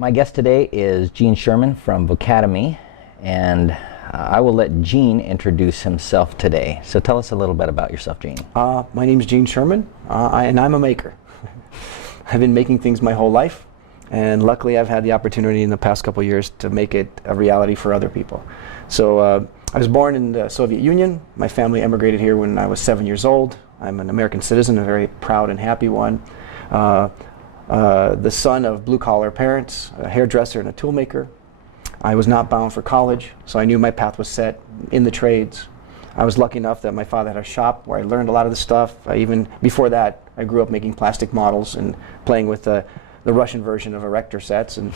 My guest today is Gene Sherman from Vocademy, and I will let Gene introduce himself today. So tell us a little bit about yourself, Gene. My name is Gene Sherman, and I'm a maker. I've been making things my whole life, and luckily I've had the opportunity in the past couple of years to make it a reality for other people. So I was born in the Soviet Union. My family emigrated here when I was 7 years old. I'm an American citizen, a very proud and happy one. The son of blue-collar parents, a hairdresser and a toolmaker. I was not bound for college, so I knew my path was set in the trades. I was lucky enough that my father had a shop where I learned a lot of the stuff. Even before that, I grew up making plastic models and playing with the Russian version of erector sets, and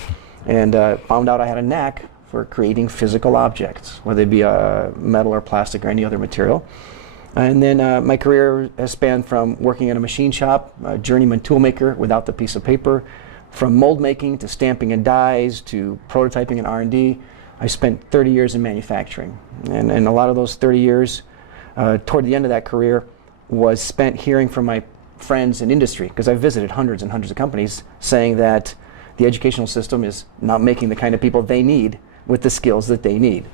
found out I had a knack for creating physical objects, whether it be metal or plastic or any other material. And then my career has spanned from working in a machine shop, a journeyman toolmaker without the piece of paper, from mold making to stamping and dies to prototyping and R&D. I spent 30 years in manufacturing. And a lot of those 30 years, toward the end of that career, was spent hearing from my friends in industry, because I visited hundreds and hundreds of companies saying that the educational system is not making the kind of people they need with the skills that they need.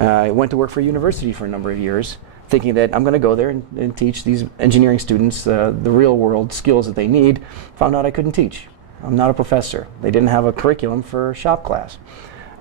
I went to work for a university for a number of years, thinking that I'm going to go there and teach these engineering students the real world skills that they need. Found out I couldn't teach. I'm not a professor. They didn't have a curriculum for shop class.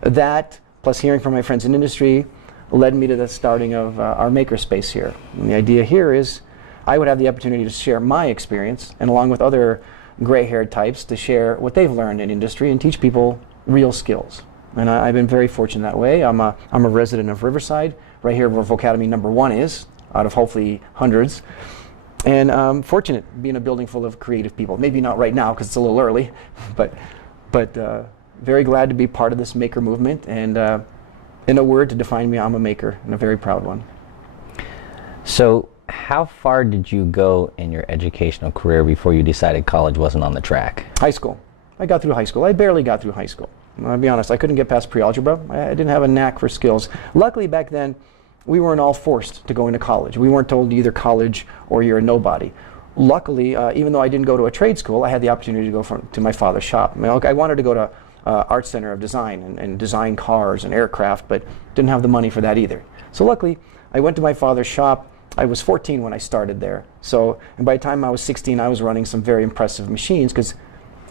That, plus hearing from my friends in industry, led me to the starting of our makerspace here. And the idea here is I would have the opportunity to share my experience, and along with other gray-haired types, to share what they've learned in industry and teach people real skills. And I've been very fortunate that way. I'm a resident of Riverside, right here where Vocademy #1 is, out of hopefully hundreds. And I'm fortunate being a building full of creative people. Maybe not right now because it's a little early, but very glad to be part of this maker movement. And in a word to define me, I'm a maker, and a very proud one. So how far did you go in your educational career before you decided college wasn't on the track? High school. I got through high school. I barely got through high school. I'll be honest, I couldn't get past pre-algebra. I didn't have a knack for skills. Luckily back then, we weren't all forced to go into college. We weren't told either college or you're a nobody. Luckily, even though I didn't go to a trade school, I had the opportunity to go to my father's shop. I wanted to go to Art Center of Design and design cars and aircraft, but didn't have the money for that either. So luckily, I went to my father's shop. I was 14 when I started there. And by the time I was 16, I was running some very impressive machines, because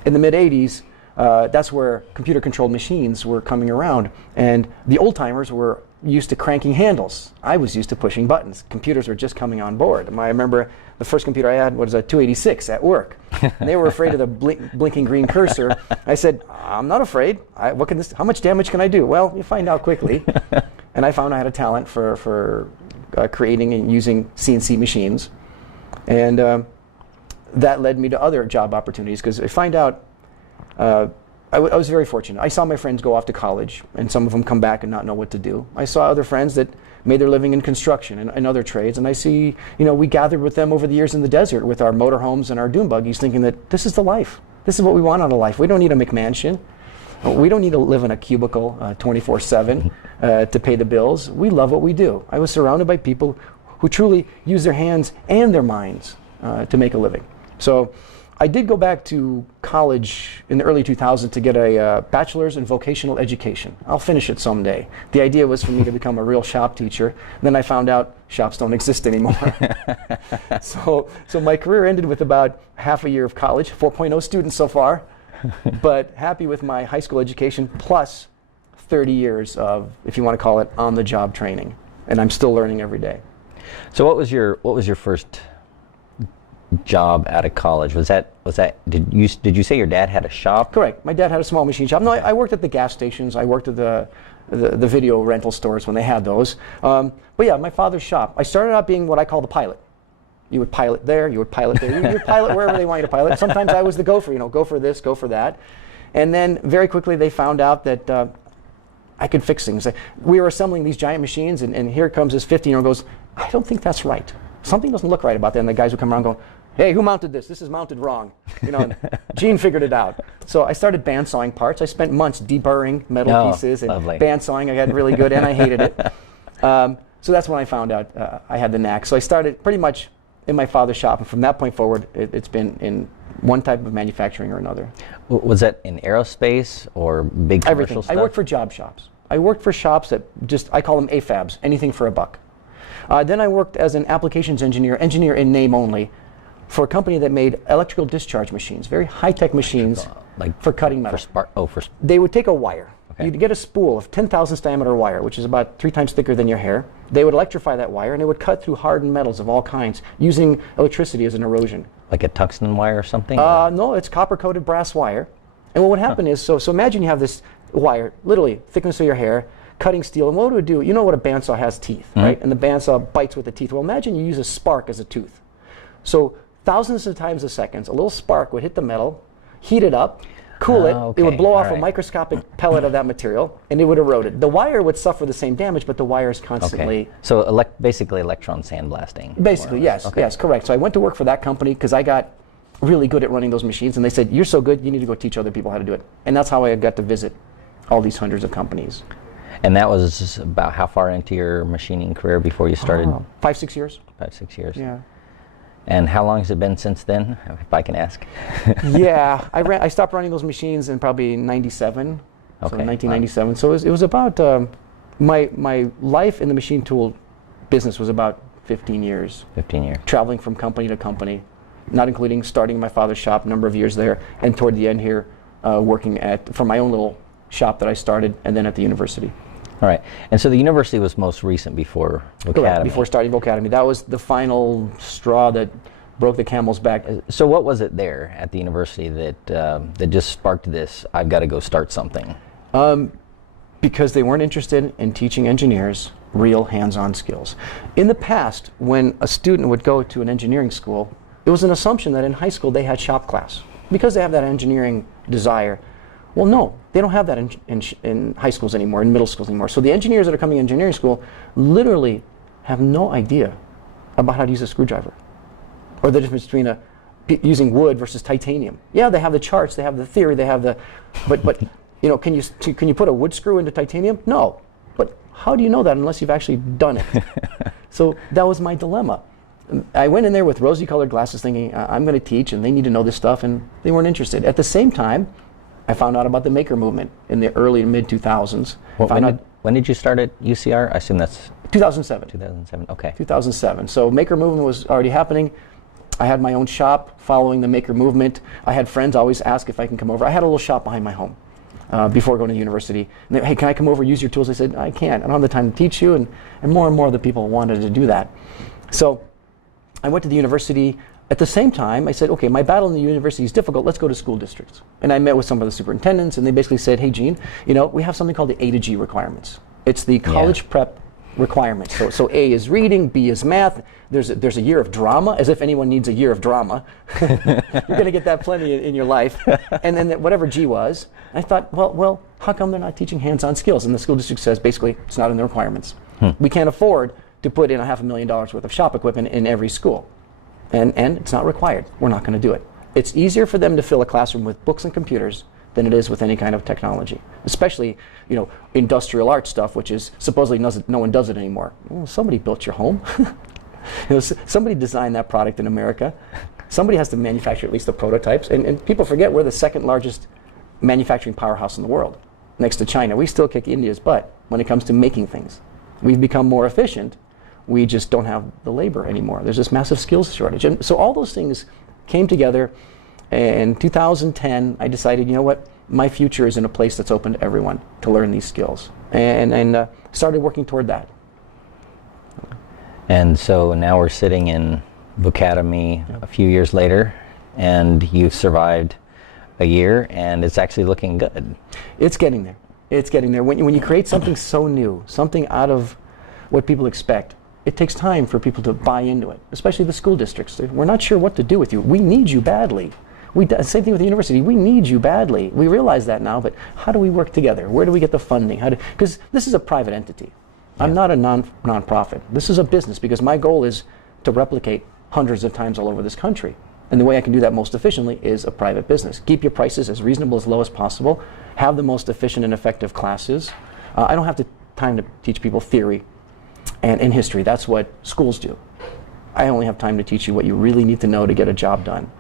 in the mid-'80s, that's where computer-controlled machines were coming around, and the old-timers were used to cranking handles. I was used to pushing buttons. Computers were just coming on board. I remember the first computer I had was a 286 at work. And they were afraid of the blinking green cursor. I said, I'm not afraid. How much damage can I do? Well, you find out quickly. And I found I had a talent for creating and using CNC machines. And that led me to other job opportunities, because I find out I was very fortunate. I saw my friends go off to college, and some of them come back and not know what to do. I saw other friends that made their living in construction and other trades, and I see, we gathered with them over the years in the desert with our motorhomes and our dune buggies, thinking that this is the life. This is what we want out of life. We don't need a McMansion. We don't need to live in a cubicle 24/7 to pay the bills. We love what we do. I was surrounded by people who truly use their hands and their minds to make a living. So I did go back to college in the early 2000s to get a bachelor's in vocational education. I'll finish it someday. The idea was for me to become a real shop teacher. And then I found out shops don't exist anymore. So my career ended with about half a year of college, 4.0 students so far, but happy with my high school education plus 30 years of, if you want to call it, on-the-job training. And I'm still learning every day. So what was your first job out of college? Did you say your dad had a shop? Correct. My dad had a small machine shop. No, I worked at the gas stations. I worked at the video rental stores when they had those. But yeah, my father's shop. I started out being what I call the pilot. You would pilot there, you would pilot there, you would pilot wherever they want you to pilot. Sometimes I was the gopher, go for this, go for that. And then very quickly they found out that I could fix things. We were assembling these giant machines, and here comes this 15-year-old goes, I don't think that's right. Something doesn't look right about that. And the guys would come around going, hey, who mounted this? This is mounted wrong. Gene figured it out. So I started bandsawing parts. I spent months deburring metal pieces and bandsawing. I got really good, and I hated it. So that's when I found out I had the knack. So I started pretty much in my father's shop, and from that point forward, it's been in one type of manufacturing or another. Was that in aerospace or big commercial Everything. stuff? I worked for job shops. I worked for shops that I call them AFABs, anything for a buck. Then I worked as an applications engineer in name only, for a company that made electrical discharge machines, very high-tech machines for cutting metal. They would take a wire. Okay. You'd get a spool of 10 thousandths diameter wire, which is about 3 times thicker than your hair. They would electrify that wire, and it would cut through hardened metals of all kinds, using electricity as an erosion. Like a tungsten wire or something? No, it's copper-coated brass wire. And what would happen is, so imagine you have this wire, literally thickness of your hair, cutting steel, and what it would do, you know what a bandsaw has teeth, right? And the bandsaw bites with the teeth. Well, imagine you use a spark as a tooth. So thousands of times a second, a little spark would hit the metal, heat it up, cool it, okay. it would blow off a microscopic pellet of that material, and it would erode it. The wire would suffer the same damage, but the wire is constantly... Okay. So basically electron sandblasting. Basically, yes, yes, correct. So I went to work for that company because I got really good at running those machines, and they said, you're so good, you need to go teach other people how to do it. And that's how I got to visit all these hundreds of companies. And that was about how far into your machining career before you started? 5, 6 years. 5, 6 years. Yeah. And how long has it been since then, if I can ask? Yeah, I stopped running those machines in probably 97, so 1997. Wow. So it was about, my life in the machine tool business was about 15 years. 15 years. Traveling from company to company, not including starting my father's shop, a number of years there, and toward the end here, working for my own little shop that I started, and then at the university. All right. And so the university was most recent before Vocademy. Correct, before starting Vocademy. That was the final straw that broke the camel's back. So what was it there at the university that just sparked this, I've got to go start something? Because they weren't interested in teaching engineers real hands-on skills. In the past, when a student would go to an engineering school, it was an assumption that in high school they had shop class. Because they have that engineering desire. Well, no, they don't have that in high schools anymore, in middle schools anymore. So the engineers that are coming to engineering school literally have no idea about how to use a screwdriver, or the difference between using wood versus titanium. Yeah, they have the charts, they have the theory, they have the, but you know, can you put a wood screw into titanium? No, but how do you know that unless you've actually done it? So that was my dilemma. I went in there with rosy-colored glasses, thinking I'm going to teach, and they need to know this stuff, and they weren't interested. At the same time, I found out about the maker movement in the early to mid-2000s. Well, when did you start at UCR? I assume that's 2007. 2007, okay. 2007. So maker movement was already happening. I had my own shop following the maker movement. I had friends always ask if I can come over. I had a little shop behind my home before going to university. And they, hey, can I come over, use your tools? I said, I can't. I don't have the time to teach you. And more and more of the people wanted to do that. So I went to the university. At the same time, I said, okay, my battle in the university is difficult. Let's go to school districts. And I met with some of the superintendents, and they basically said, hey, Gene, you know, we have something called the A to G requirements. It's the college prep requirements. So A is reading, B is math. There's a year of drama, as if anyone needs a year of drama. You're going to get that plenty in your life. And then whatever G was, I thought, well, how come they're not teaching hands-on skills? And the school district says, basically, it's not in the requirements. We can't afford to put in $500,000 worth of shop equipment in every school. And it's not required. We're not going to do it. It's easier for them to fill a classroom with books and computers than it is with any kind of technology, especially, you know, industrial art stuff, which is supposedly no one does it anymore. Well, somebody built your home. You know, somebody designed that product in America. Somebody has to manufacture at least the prototypes. And people forget we're the second largest manufacturing powerhouse in the world, next to China. We still kick India's butt when it comes to making things. We've become more efficient. We just don't have the labor anymore. There's this massive skills shortage. And so all those things came together. In 2010, I decided, you know what, my future is in a place that's open to everyone to learn these skills. And started working toward that. And so now we're sitting in Vocademy a few years later, and you've survived a year, and it's actually looking good. It's getting there. It's getting there. When you create something so new, something out of what people expect, it takes time for people to buy into it, especially the school districts. We're not sure what to do with you. We need you badly. Same thing with the university. We need you badly. We realize that now, but how do we work together? Where do we get the funding? Because this is a private entity. I'm not a non-profit. This is a business, because my goal is to replicate hundreds of times all over this country. And the way I can do that most efficiently is a private business. Keep your prices as reasonable, as low as possible. Have the most efficient and effective classes. I don't have the time to teach people theory and history. That's what schools do. I only have time to teach you what you really need to know to get a job done.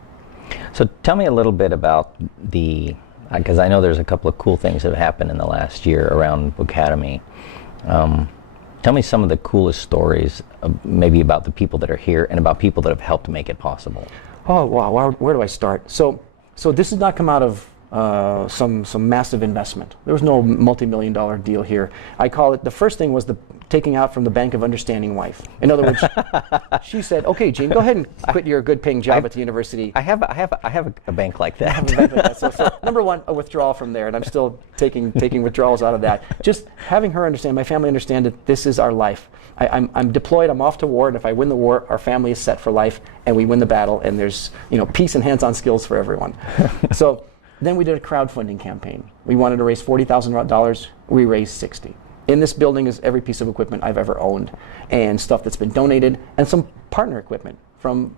So tell me a little bit about because I know there's a couple of cool things that have happened in the last year around Vocademy. Tell me some of the coolest stories, maybe about the people that are here and about people that have helped make it possible. Oh, wow, where do I start? So this has not come out of some massive investment. There was no multi-million-dollar deal here. I call it, the first thing was the taking out from the Bank of Understanding wife. In other words, she said, "Okay, Gene, go ahead and quit your good-paying job at the university." I have a bank like that. I have a bank like that. So number one, a withdrawal from there, and I'm still taking withdrawals out of that. Just having her understand, my family understand that this is our life. I'm deployed, I'm off to war, and if I win the war, our family is set for life, and we win the battle, and there's peace and hands-on skills for everyone. So then we did a crowdfunding campaign. We wanted to raise $40,000. We raised 60. In this building is every piece of equipment I've ever owned, and stuff that's been donated, and some partner equipment from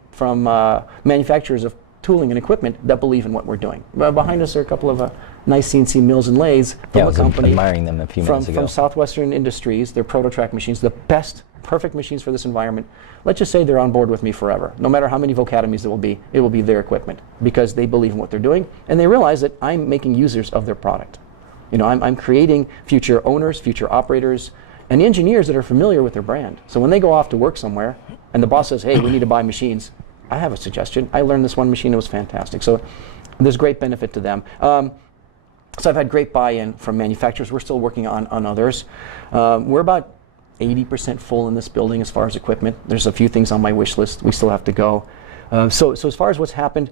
manufacturers of tooling and equipment that believe in what we're doing. Behind us are a couple of nice CNC mills and lathes from a company. I was admiring them a few minutes ago. From Southwestern Industries. They're prototrack machines, the best, perfect machines for this environment. Let's just say they're on board with me forever. No matter how many Vocademies there will be, it will be their equipment because they believe in what they're doing, and they realize that I'm making users of their product. I'm creating future owners, future operators, and engineers that are familiar with their brand. So when they go off to work somewhere, and the boss says, "Hey, we need to buy machines," I have a suggestion. I learned this one machine, it was fantastic. So there's great benefit to them. So I've had great buy-in from manufacturers. We're still working on others. We're about 80% full in this building as far as equipment. There's a few things on my wish list. We still have to go. So as far as what's happened,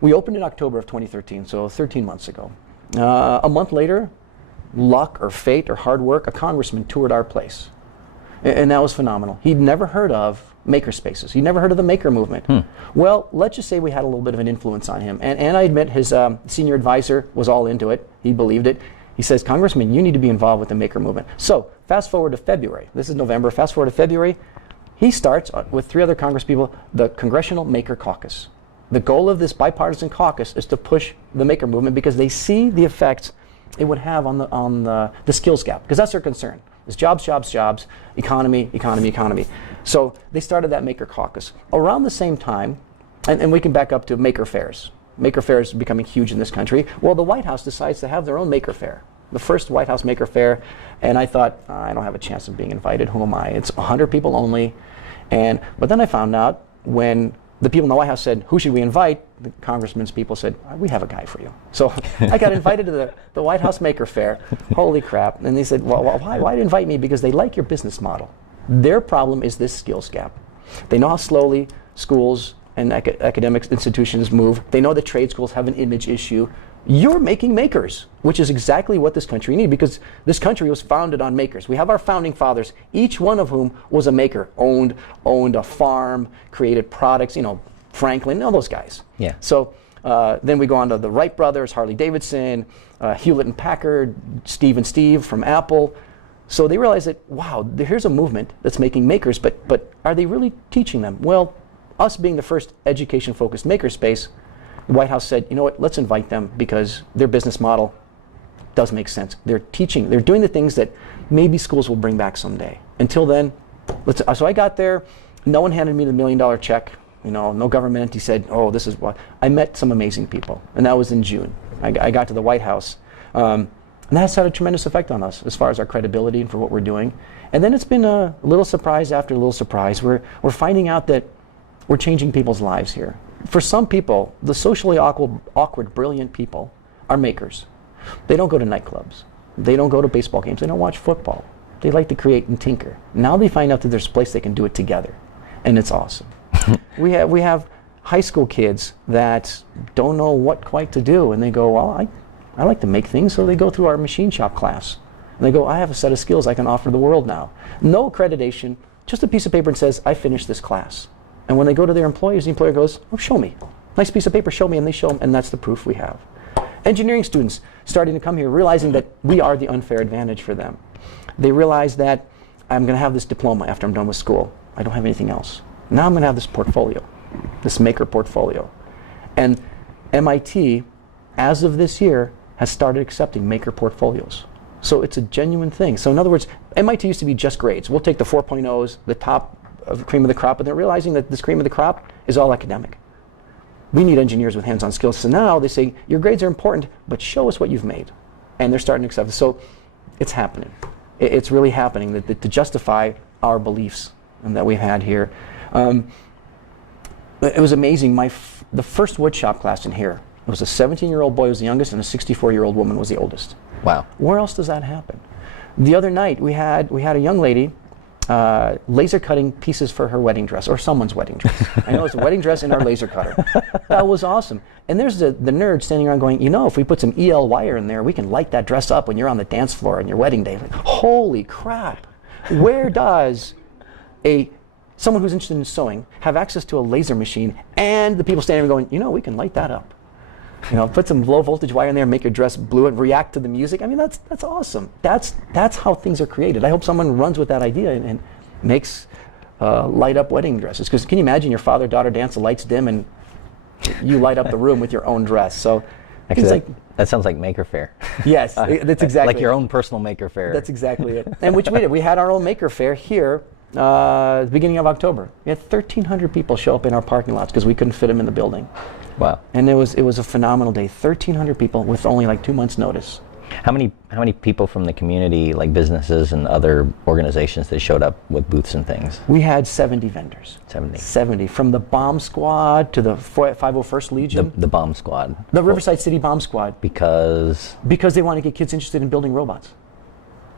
we opened in October of 2013, so 13 months ago. A month later, luck or fate or hard work, a congressman toured our place. And that was phenomenal. He'd never heard of maker spaces. He'd never heard of the maker movement. Well, let's just say we had a little bit of an influence on him. And I admit his senior advisor was all into it. He believed it. He says, "Congressman, you need to be involved with the maker movement." So fast forward to February. This is November. Fast forward to February. He starts with 3 other congresspeople the Congressional Maker Caucus. The goal of this bipartisan caucus is to push the maker movement because they see the effects it would have on the skills gap, because that's their concern. It's jobs, jobs, jobs, economy, economy, economy. So they started that Maker Caucus. Around the same time, and we can back up to Maker Fairs. Maker Fairs are becoming huge in this country. Well, the White House decides to have their own Maker Faire, the first White House Maker Faire, and I thought, I don't have a chance of being invited. Who am I? It's 100 people only. But then I found out when the people in the White House said, "Who should we invite?" The congressman's people said, "We have a guy for you." So I got invited to the White House Maker Faire. Holy crap. And they said, "Well, why invite me?" Because they like your business model. Their problem is this skills gap. They know how slowly schools and academic institutions move. They know that trade schools have an image issue. You're making makers, which is exactly what this country needs, because this country was founded on makers. We have our founding fathers, each one of whom was a maker, owned a farm, created products, Franklin, all those guys. Yeah. So then we go on to the Wright brothers, Harley Davidson, Hewlett and Packard, Steve and Steve from Apple. So they realize that, wow, here's a movement that's making makers, but are they really teaching them? Well, us being the first education-focused makerspace, the White House said, you know what, let's invite them because their business model does make sense. They're teaching, they're doing the things that maybe schools will bring back someday. Until then, so I got there, no one handed me the $1 million check, no government entity said, oh, this is what. I met some amazing people, and that was in June. I got to the White House, and that's had a tremendous effect on us as far as our credibility and for what we're doing. And then it's been a little surprise after a little surprise. We're finding out that we're changing people's lives here. For some people, the socially awkward, brilliant people are makers. They don't go to nightclubs. They don't go to baseball games. They don't watch football. They like to create and tinker. Now they find out that there's a place they can do it together, and it's awesome. We have high school kids that don't know what quite to do, and they go, well, I like to make things, so they go through our machine shop class. And they go, I have a set of skills I can offer the world now. No accreditation, just a piece of paper and says, I finished this class. And when they go to their employers, the employer goes, oh, show me. Nice piece of paper, show me, and they show them, and that's the proof we have. Engineering students starting to come here, realizing that we are the unfair advantage for them. They realize that I'm going to have this diploma after I'm done with school. I don't have anything else. Now I'm going to have this portfolio, this maker portfolio. And MIT, as of this year, has started accepting maker portfolios. So it's a genuine thing. So in other words, MIT used to be just grades. We'll take the 4.0s, the top of cream of the crop, but they're realizing that this cream of the crop is all academic. We need engineers with hands-on skills. So now they say, your grades are important, but show us what you've made. And they're starting to accept it. So it's happening. It's really happening that to justify our beliefs that we've had here. It was amazing. The first woodshop class in here, it was a 17-year-old boy was the youngest, and a 64-year-old woman was the oldest. Wow. Where else does that happen? The other night, we had a young lady laser cutting pieces for her wedding dress, or someone's wedding dress. I know it's a wedding dress in our laser cutter. That was awesome. And there's the nerd standing around going, if we put some EL wire in there, we can light that dress up when you're on the dance floor on your wedding day. Like, holy crap. Where does someone who's interested in sewing have access to a laser machine, and the people standing there going, we can light that up. Put some low voltage wire in there and make your dress blue and react to the music. I mean, that's awesome. That's how things are created. I hope someone runs with that idea and makes light up wedding dresses. Because can you imagine your father-daughter dance, the lights dim, and you light up the room with your own dress? So actually, that sounds like Maker Faire. Yes, that's exactly like your own personal Maker Faire. That's exactly it. And which we did. We had our own Maker Faire here the beginning of October. We had 1,300 people show up in our parking lots because we couldn't fit them in the building. Wow. And it was a phenomenal day. 1,300 people with only like 2 months notice. How many people from the community, like businesses and other organizations that showed up with booths and things? We had 70 vendors. 70. From the bomb squad to the 501st Legion. The bomb squad. The Riverside City Bomb Squad. Because they want to get kids interested in building robots.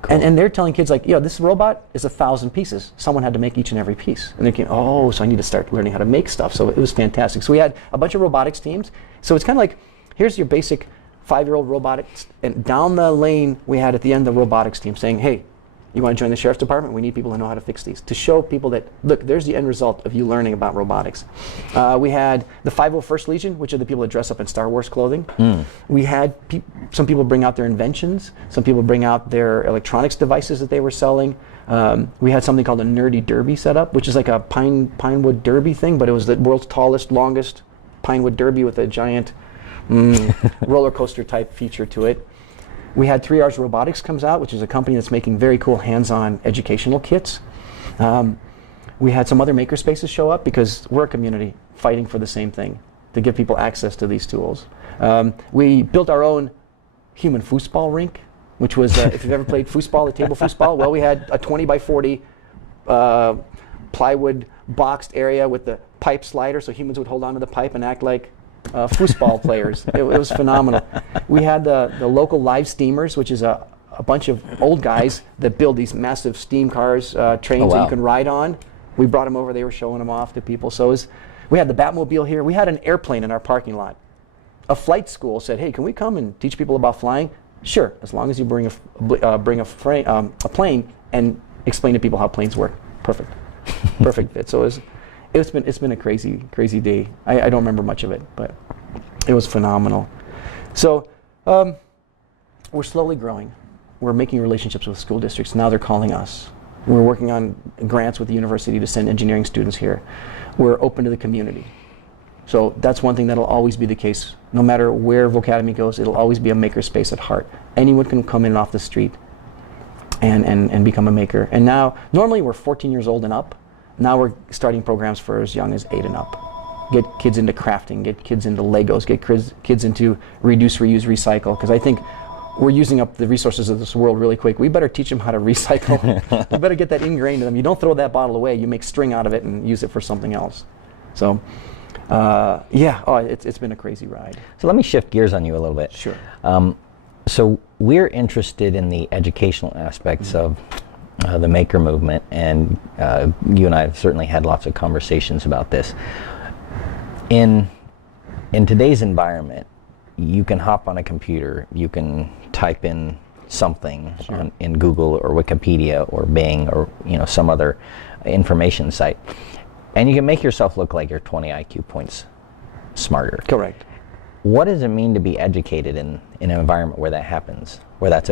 Cool. And they're telling kids this robot is 1,000 pieces. Someone had to make each and every piece. And they came, so I need to start learning how to make stuff. So it was fantastic. So we had a bunch of robotics teams. So it's kind of like, here's your basic 5-year-old robotics. And down the lane, we had at the end the robotics team saying, hey, you want to join the sheriff's department? We need people who know how to fix these. To show people that, look, there's the end result of you learning about robotics. We had the 501st Legion, which are the people that dress up in Star Wars clothing. We had some people bring out their inventions. Some people bring out their electronics devices that they were selling. We had something called a Nerdy Derby set up, which is like a pinewood derby thing, but it was the world's tallest, longest pinewood derby with a giant roller coaster type feature to it. We had 3 R's Robotics comes out, which is a company that's making very cool hands-on educational kits. We had some other maker spaces show up because we're a community fighting for the same thing, to give people access to these tools. We built our own human foosball rink, which was, if you've ever played foosball, the table foosball, well, we had a 20 by 40 plywood boxed area with the pipe slider, so humans would hold onto the pipe and act like foosball players. It was phenomenal. We had the local live steamers, which is a bunch of old guys that build these massive steam cars, trains that you can ride on. We brought them over. They were showing them off to people. So we had the Batmobile here. We had an airplane in our parking lot. A flight school said, hey, can we come and teach people about flying? Sure, as long as you bring a plane and explain to people how planes work. Perfect. Perfect fit. So it's been a crazy day. I don't remember much of it, but it was phenomenal. So we're slowly growing. We're making relationships with school districts. Now they're calling us. We're working on grants with the university to send engineering students here. We're open to the community. So that's one thing that'll always be the case. No matter where Vocademy goes, it'll always be a maker space at heart. Anyone can come in off the street and become a maker. And now, normally we're 14 years old and up. Now we're starting programs for as young as 8 and up. Get kids into crafting, get kids into Legos, get kids into reduce, reuse, recycle. Because I think we're using up the resources of this world really quick. We better teach them how to recycle. We better get that ingrained in them. You don't throw that bottle away. You make string out of it and use it for something else. So, it's been a crazy ride. So let me shift gears on you a little bit. Sure. So we're interested in the educational aspects of the maker movement, and you and I have certainly had lots of conversations about this. In today's environment, you can hop on a computer, you can type in something in Google or Wikipedia or Bing or some other information site, and you can make yourself look like you're 20 IQ points smarter. Correct. What does it mean to be educated in an environment where that happens, where that's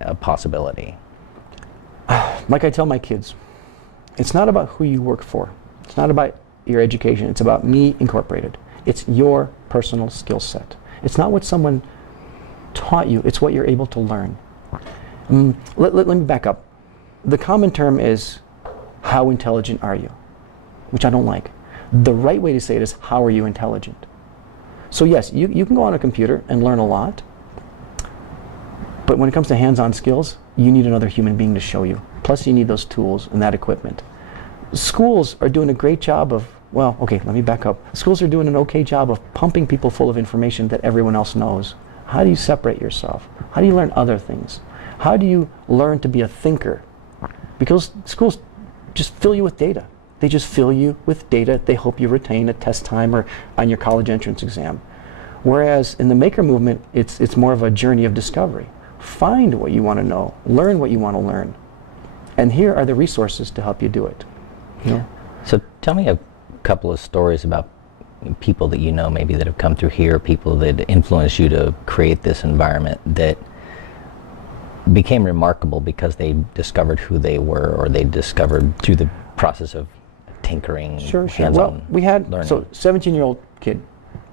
a possibility? Like I tell my kids, it's not about who you work for. It's not about your education. It's about me incorporated. It's your personal skill set. It's not what someone taught you. It's what you're able to learn. Let me back up. The common term is, how intelligent are you? which I don't like. The right way to say it is, how are you intelligent? So yes, you can go on a computer and learn a lot, but when it comes to hands-on skills, you need another human being to show you. Plus you need those tools and that equipment. Schools are doing a great job of, well, okay, let me back up. Schools are doing an okay job of pumping people full of information that everyone else knows. How do you separate yourself? How do you learn other things? How do you learn to be a thinker? Because schools just fill you with data. They just fill you with data they hope you retain at test time or on your college entrance exam. Whereas in the maker movement, it's more of a journey of discovery. Find what you want to know, learn what you want to learn. And here are the resources to help you do it. You know? So tell me a couple of stories about people that you know maybe that have come through here, people that influenced you to create this environment that became remarkable because they discovered who they were, or they discovered through the process of tinkering, Sure. hands-on Well, we had, learning. so 17-year-old kid,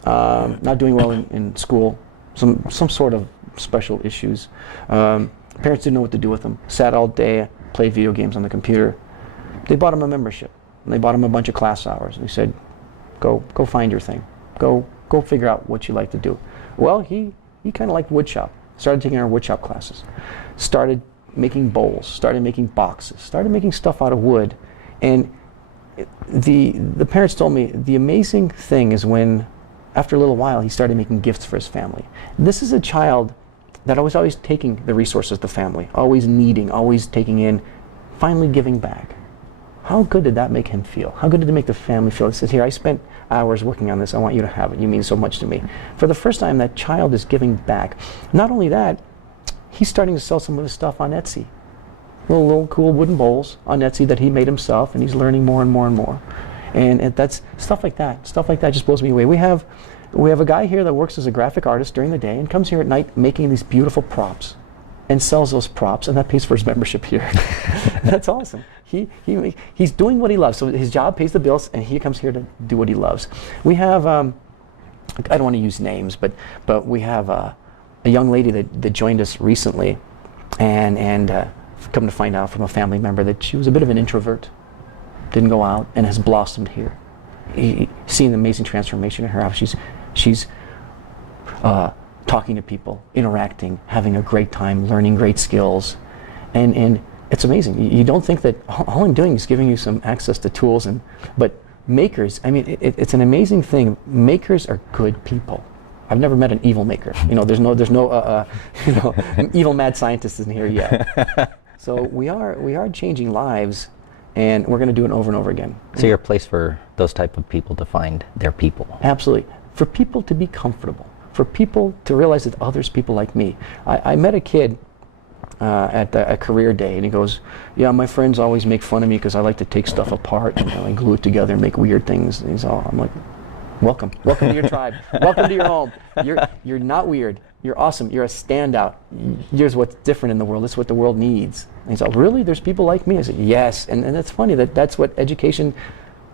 not doing well in school, some sort of special issues. Parents didn't know what to do with him. Sat all day, played video games on the computer. They bought him a membership. And they bought him a bunch of class hours. And they said, go find your thing. Go figure out what you like to do. Well, he kind of liked woodshop. Started taking our woodshop classes. Started making bowls. Started making boxes. Started making stuff out of wood. And the parents told me the amazing thing is when, after a little while, he started making gifts for his family. This is a child that was always taking the resources of the family, always needing, always taking in, finally giving back. How good did that make him feel? How good did it make the family feel? He says, here, I spent hours working on this. I want you to have it. You mean so much to me. For the first time, that child is giving back. Not only that, he's starting to sell some of his stuff on Etsy. Little cool wooden bowls on Etsy that he made himself, and he's learning more and more and more. And that's stuff like that. Stuff like that just blows me away. We have a guy here that works as a graphic artist during the day and comes here at night making these beautiful props and sells those props, and that pays for his membership here. That's awesome. He's doing what he loves. So his job pays the bills, and he comes here to do what he loves. We have, I don't want to use names, but we have a young lady that joined us recently, and come to find out from a family member that she was a bit of an introvert, didn't go out, and has blossomed here. Seen the amazing transformation in her house. She's talking to people, interacting, having a great time, learning great skills, and it's amazing. You don't think that all I'm doing is giving you some access to tools, but makers, I mean, it's an amazing thing. Makers are good people. I've never met an evil maker. You know, there's no evil mad scientist in here yet. So we are changing lives, and we're going to do it over and over again. So you're a place for those type of people to find their people. Absolutely. For people to be comfortable. For people to realize that others people like me. I met a kid at a career day, and he goes, yeah, my friends always make fun of me because I like to take stuff apart and I glue it together and make weird things. And I'm like, welcome to your tribe. Welcome to your home. You're not weird. You're awesome. You're a standout. Here's what's different in the world. This is what the world needs. And he's like, really? There's people like me? I said, yes. And it's funny that's what education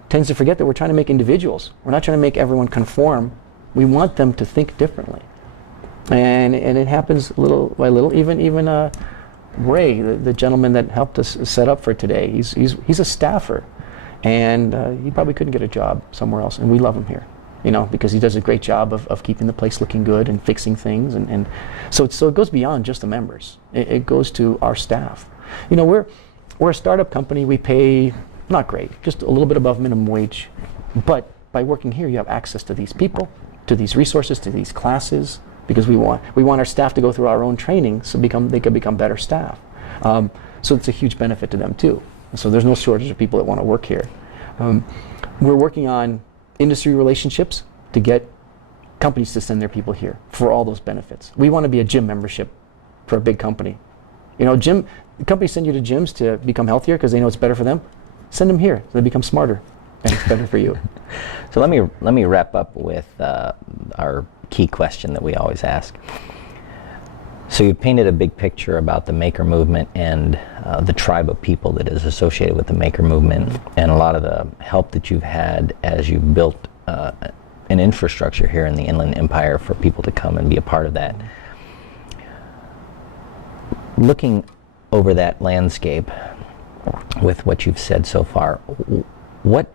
tends to forget, that we're trying to make individuals. We're not trying to make everyone conform. We want them to think differently. And it happens little by little. Even Ray, the gentleman that helped us set up for today, he's a staffer. And he probably couldn't get a job somewhere else. And we love him here, you know, because he does a great job of keeping the place looking good and fixing things. And so it goes beyond just the members. It goes to our staff. You know, we're a startup company. We pay not great, just a little bit above minimum wage. But by working here, you have access to these people, to these resources, to these classes, because we want our staff to go through our own training so they could become better staff. So it's a huge benefit to them too. So there's no shortage of people that want to work here. We're working on industry relationships to get companies to send their people here for all those benefits. We want to be a gym membership for a big company. You know, companies send you to gyms to become healthier because they know it's better for them. Send them here so they become smarter, and it's better for you. So let me wrap up with our key question that we always ask. So you painted a big picture about the maker movement and the tribe of people that is associated with the maker movement, and a lot of the help that you've had as you've built an infrastructure here in the Inland Empire for people to come and be a part of that. Looking over that landscape with what you've said so far, what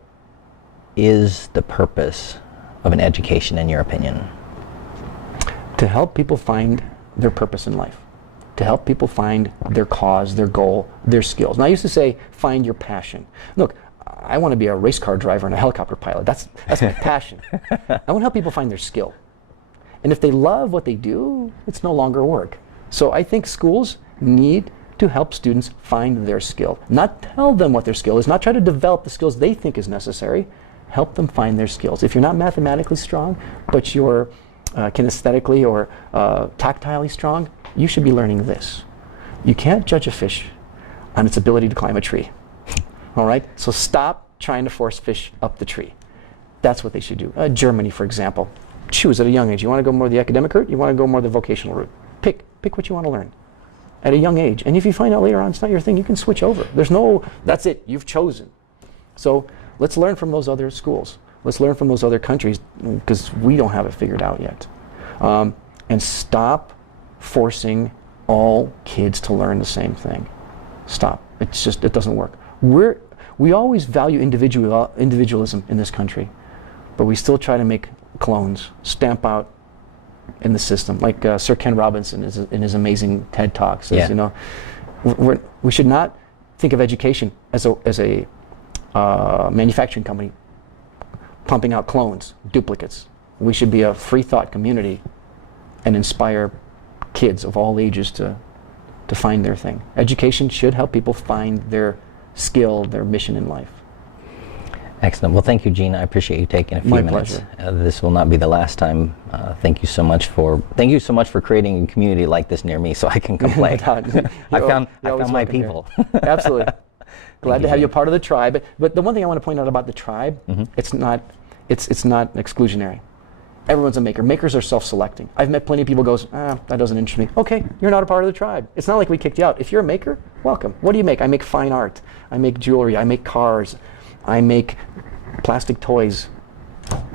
is the purpose of an education, in your opinion? To help people find their purpose in life, to help people find their cause, their goal, their skills. And I used to say, find your passion. Look, I want to be a race car driver and a helicopter pilot. That's my passion. I want to help people find their skill. And if they love what they do, it's no longer work. So I think schools need to help students find their skill. Not tell them what their skill is, not try to develop the skills they think is necessary. Help them find their skills. If you're not mathematically strong, but you're kinesthetically or tactilely strong, you should be learning this. You can't judge a fish on its ability to climb a tree. All right? So stop trying to force fish up the tree. That's what they should do. Germany, for example. Choose at a young age. You want to go more the academic route? You want to go more the vocational route? Pick what you want to learn at a young age. And if you find out later on it's not your thing, you can switch over. There's no, that's it, you've chosen. So let's learn from those other schools. Let's learn from those other countries, because we don't have it figured out yet. And stop forcing all kids to learn the same thing. Stop. It's just, it doesn't work. We always value individualism in this country, but we still try to make clones, stamp out in the system. Like Sir Ken Robinson in his amazing TED Talk says, yeah. You know, we should not think of education as a manufacturing company pumping out clones, duplicates. We should be a free thought community and inspire kids of all ages to find their thing. Education should help people find their skill, their mission in life. Excellent. Well, thank you, Gene. I appreciate you taking a few My minutes. pleasure. This will not be the last time. Thank you so much for creating a community like this near me, so I can complain. I found my people. Absolutely. Glad to have Gene. you a part of the tribe. But the one thing I want to point out about the tribe, it's not exclusionary. Everyone's a maker. Makers are self-selecting. I've met plenty of people who goes, that doesn't interest me. Okay, you're not a part of the tribe. It's not like we kicked you out. If you're a maker, welcome. What do you make? I make fine art. I make jewelry. I make cars. I make plastic toys.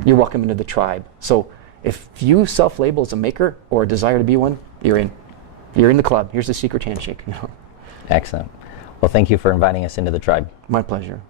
You're welcome into the tribe. So if you self-label as a maker or a desire to be one, you're in. You're in the club. Here's the secret handshake. Excellent. Well, thank you for inviting us into the tribe. My pleasure.